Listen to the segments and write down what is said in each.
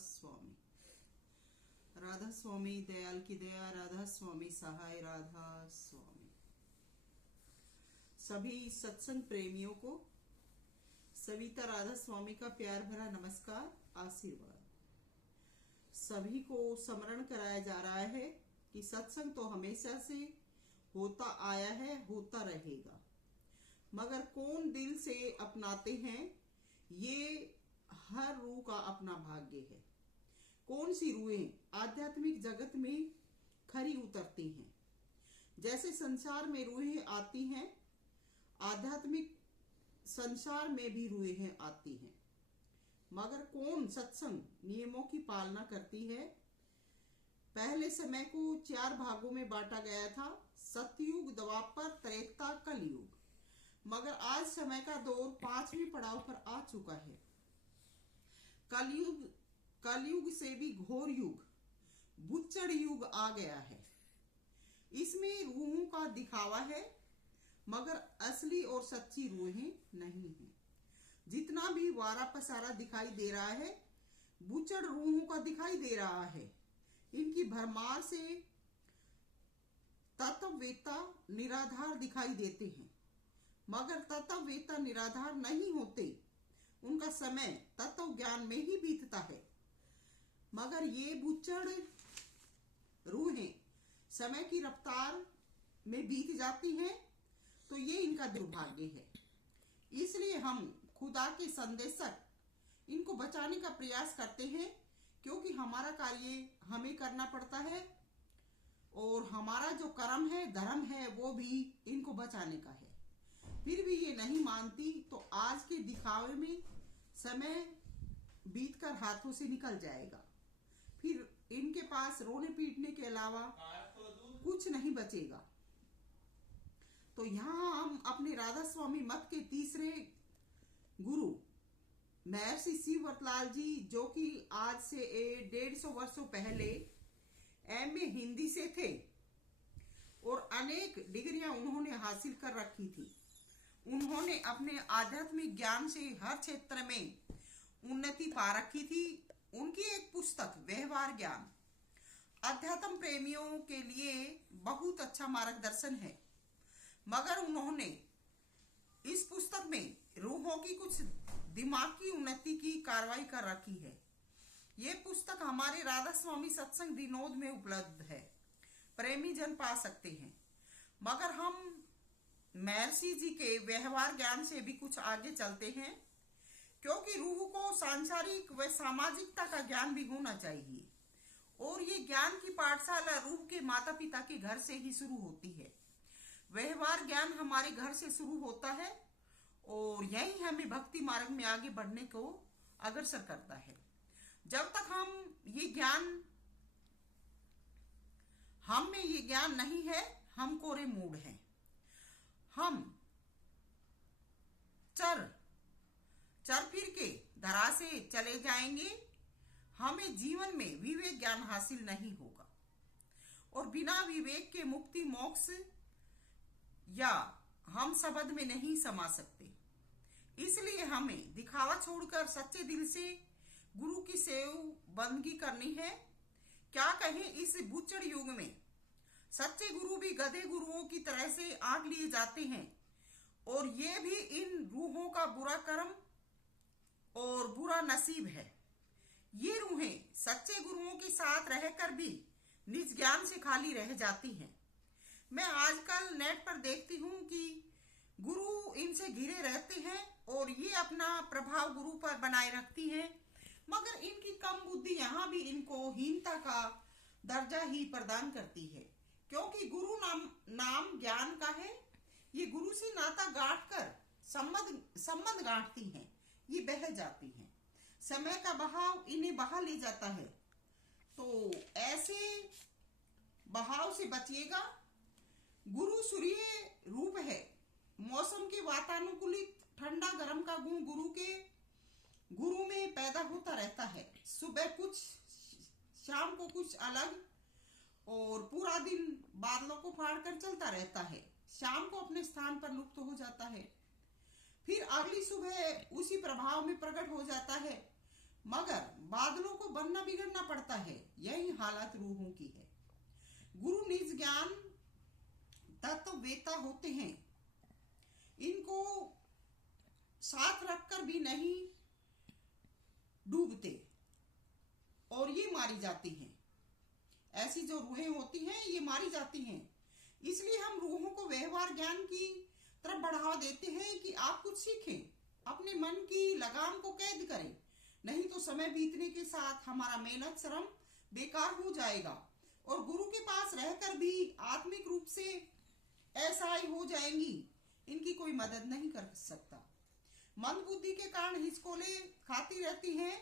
स्वामी। राधा स्वामी दयाल की दया, राधा स्वामी सहाय, राधा स्वामी। सभी सत्संग प्रेमियों को सविता राधा स्वामी का प्यार भरा नमस्कार, आशीर्वाद। सभी को स्मरण कराया जा रहा है कि सत्संग तो हमेशा से होता आया है, होता रहेगा, मगर कौन दिल से अपनाते हैं ये हर रूह का अपना भाग्य है। कौन सी रूहें आध्यात्मिक जगत में खरी उतरती हैं। जैसे संसार में रूहें आती हैं, आध्यात्मिक संसार में भी रूहें आती हैं, मगर कौन सत्संग नियमों की पालना करती है। पहले समय को 4 भागों में बांटा गया था, सतयुग, द्वापर, त्रेता, कलयुग। मगर आज समय का दौर 5वें पड़ाव पर आ चुका है। कलयुग से भी घोर युग, बुच्चड़ युग आ गया है। इसमें रूहों का दिखावा है, मगर असली और सच्ची रूहें नहीं हैं। जितना भी वारा पसारा दिखाई दे रहा है, बुच्चड़ रूहों का दिखाई दे रहा है। इनकी भरमार से तत्ववेत्ता निराधार दिखाई देते हैं, मगर तत्ववेत्ता निराधार नहीं होते। उनका समय तत्व ज्ञान में ही बीतता है, मगर ये बुच्चड़ रूहें समय की रफ्तार में बीत जाती हैं, तो ये इनका दुर्भाग्य है। इसलिए हम खुदा के संदेशक इनको बचाने का प्रयास करते हैं, क्योंकि हमारा कार्य हमें करना पड़ता है और हमारा जो कर्म है, धर्म है, वो भी इनको बचाने का है। फिर भी ये नहीं मानती, तो आज के दिखावे में समय बीतकर हाथों से निकल जाएगा। फिर इनके पास रोने पीटने के अलावा कुछ नहीं बचेगा। तो यहाँ हम अपने राधा स्वामी मत के तीसरे गुरु महर्षि शिव वर्तलाल जी, जो कि आज से 150 वर्षों पहले एमए हिंदी से थे और अनेक डिग्रियां उन्होंने हासिल कर रखी थी। उन्होंने अपने आध्यात्मिक ज्ञान से हर क्षेत्र में उन्नति पा रखी थी। उनकी एक पुस्तक व्यवहार ज्ञान अध्यात्म प्रेमियों के लिए बहुत अच्छा मार्गदर्शन है, मगर उन्होंने इस पुस्तक में रूहों की कुछ दिमाग की उन्नति की कार्रवाई कर रखी है। ये पुस्तक हमारे राधा स्वामी सत्संग विनोद में उपलब्ध है, प्रेमी जन पा सकते हैं। मगर हम महर्षि जी के व्यवहार ज्ञान से भी कुछ आगे चलते हैं, क्योंकि रूह को सांसारिक व सामाजिकता का ज्ञान भी होना चाहिए, और ये ज्ञान की पाठशाला रूह के माता पिता के घर से ही शुरू होती है। व्यवहार ज्ञान हमारे घर से शुरू होता है और यही हमें भक्ति मार्ग में आगे बढ़ने को अग्रसर करता है। जब तक हम में ये ज्ञान नहीं है, हम कोरे मूड हैं। हम चर फिर के धरा से चले जाएंगे। हमें जीवन में विवेक ज्ञान हासिल नहीं होगा, और बिना विवेक के मुक्ति मोक्ष या हम शब्द में नहीं समा सकते। इसलिए हमें दिखावा छोड़कर सच्चे दिल से गुरु की सेवा बंदगी करनी है। क्या कहें, इस बुच्चड़ युग में सच्चे गुरु भी गधे गुरुओं की तरह से आंक लिए जाते हैं, और ये भी इन रूहों का बुरा कर्म और बुरा नसीब है। ये रूहें सच्चे गुरुओं के साथ रहकर भी निज ज्ञान से खाली रह जाती हैं। मैं आजकल नेट पर देखती हूँ कि गुरु इनसे घिरे रहते हैं और ये अपना प्रभाव गुरु पर बनाए रखती हैं, मगर इनकी कम बुद्धि यहाँ भी इनको हीनता का दर्जा ही प्रदान करती है, क्योंकि गुरु नाम ज्ञान का है। ये गुरु से नाता गांठकर संबंध गांठती हैं, ये बह जाती हैं। समय का बहाव इन्हें बहा ले जाता है, तो ऐसे बहाव से बचिएगा। गुरु सूर्य रूप है, मौसम के वातानुकूलित ठंडा गर्म का गुण गुरु में पैदा होता रहता है। सुबह कुछ, शाम को कुछ अलग, और पूरा दिन बादलों को फाड़ कर चलता रहता है। शाम को अपने स्थान पर लुप्त हो जाता है, फिर अगली सुबह उसी प्रभाव में प्रकट हो जाता है। मगर बादलों को को बनना बिगड़ना पड़ता है। यही हालत रूहों की है। गुरु निज ज्ञान तत्ववेता होते हैं, इनको साथ रखकर भी नहीं डूबते और ये मारी जाती हैं। ऐसी जो रूहें होती हैं ये मारी जाती हैं। इसलिए हम रूहों को व्यवहार ज्ञान की तरफ बढ़ावा देते हैं कि आप कुछ सीखें, अपने मन की लगाम को कैद करें, नहीं तो समय बीतने के साथ हमारा मेहनत श्रम बेकार हो जाएगा और गुरु के पास रहकर भी आत्मिक रूप से असहाय हो जाएंगी। इनकी कोई मदद नहीं कर सकता। मंद बुद्धि के कारण हिचकोले खाती रहती हैं।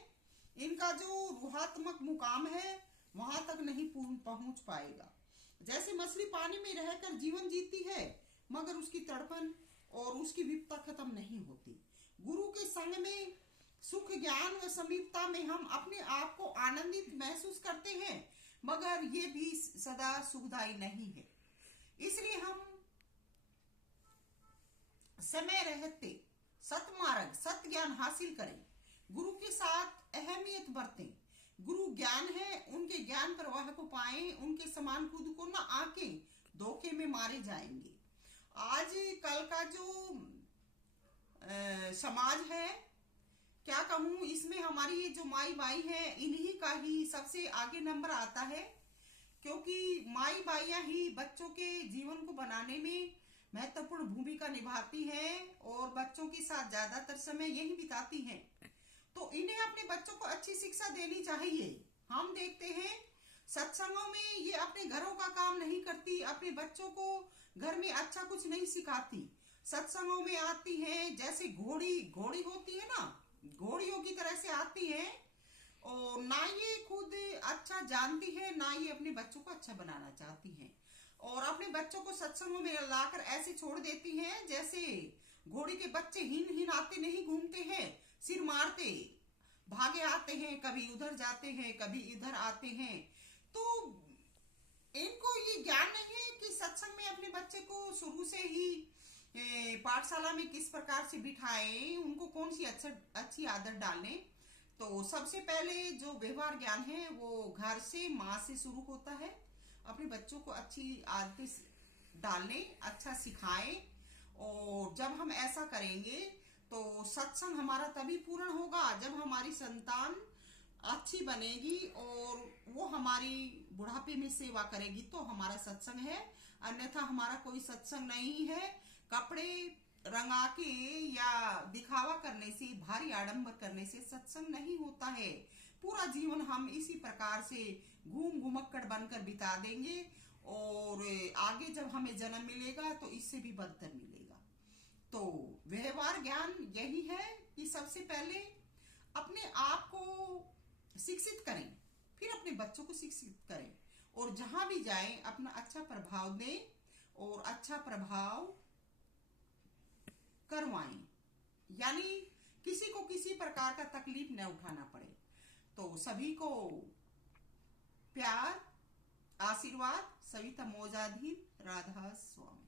इनका जो रूहात्मक मुकाम है वहां तक नहीं पहुंच पाएगा। जैसे मछली पानी में रहकर जीवन जीती है मगर उसकी तड़पन और उसकी विपत्ता खत्म नहीं होती। गुरु के संग में सुख ज्ञान व समीपता में हम अपने आप को आनंदित महसूस करते हैं, मगर ये भी सदा सुखदायी नहीं है। इसलिए हम समय रहते सतमार्ग सत्य ज्ञान हासिल करें, गुरु के साथ अहमियत बरतें। गुरु ज्ञान है, उनके ज्ञान प्रवाह को पाएं, उनके समान खुद को न आके धोखे में मारे जाएंगे। आज कल का जो समाज है, क्या कहूँ, इसमें हमारी ये जो माई बाई है इन्हीं का ही सबसे आगे नंबर आता है, क्योंकि माई बाइयां ही बच्चों के जीवन को बनाने में महत्वपूर्ण भूमिका निभाती हैं और बच्चों के साथ ज्यादातर समय यही बिताती हैं। तो इन्हें अपने बच्चों को अच्छी शिक्षा देनी चाहिए। हम देखते हैं सत्संगों में ये अपने घरों का काम नहीं करती, अपने बच्चों को घर में अच्छा कुछ नहीं सिखाती। सत्संगों में आती हैं जैसे घोड़ी होती है ना, घोड़ियों की तरह से आती है और ना ये खुद अच्छा जानती है ना ये अपने बच्चों को अच्छा बनाना चाहती हैं और अपने बच्चों को सत्संगों में लाकर ऐसे छोड़ देती हैं जैसे घोड़ी के बच्चे हिन आते नहीं घूमते हैं, सिर मारते भागे आते हैं, कभी उधर जाते हैं कभी इधर आते हैं। तो इनको ये ज्ञान नहीं है कि सत्संग में अपने बच्चे को शुरू से ही पाठशाला में किस प्रकार से बिठाएं, उनको कौन सी अच्छी आदत डालें। तो सबसे पहले जो व्यवहार ज्ञान है वो घर से, माँ से शुरू होता है। अपने बच्चों को अच्छी आदतें डालें, अच्छा सिखाएं और जब हम ऐसा करेंगे तो सत्संग हमारा तभी पूर्ण होगा जब हमारी संतान अच्छी बनेगी और वो हमारी बुढ़ापे में सेवा करेगी तो हमारा सत्संग है, अन्यथा हमारा कोई सत्संग नहीं है। कपड़े रंगा के या दिखावा करने से, भारी आडंबर करने से सत्संग नहीं होता है। पूरा जीवन हम इसी प्रकार से घूम घुमक्कड़ बनकर बिता देंगे और आगे जब हमें जन्म मिलेगा तो इससे भी बदतर मिलेगा। तो व्यवहार ज्ञान यही है कि सबसे पहले अपने आप को शिक्षित करें, फिर अपने बच्चों को शिक्षित करें और जहां भी जाएं अपना अच्छा प्रभाव दें और अच्छा प्रभाव करवाएं, यानी किसी को किसी प्रकार का तकलीफ न उठाना पड़े। तो सभी को प्यार, आशीर्वाद, सविता मोजाधीन, राधा स्वामी।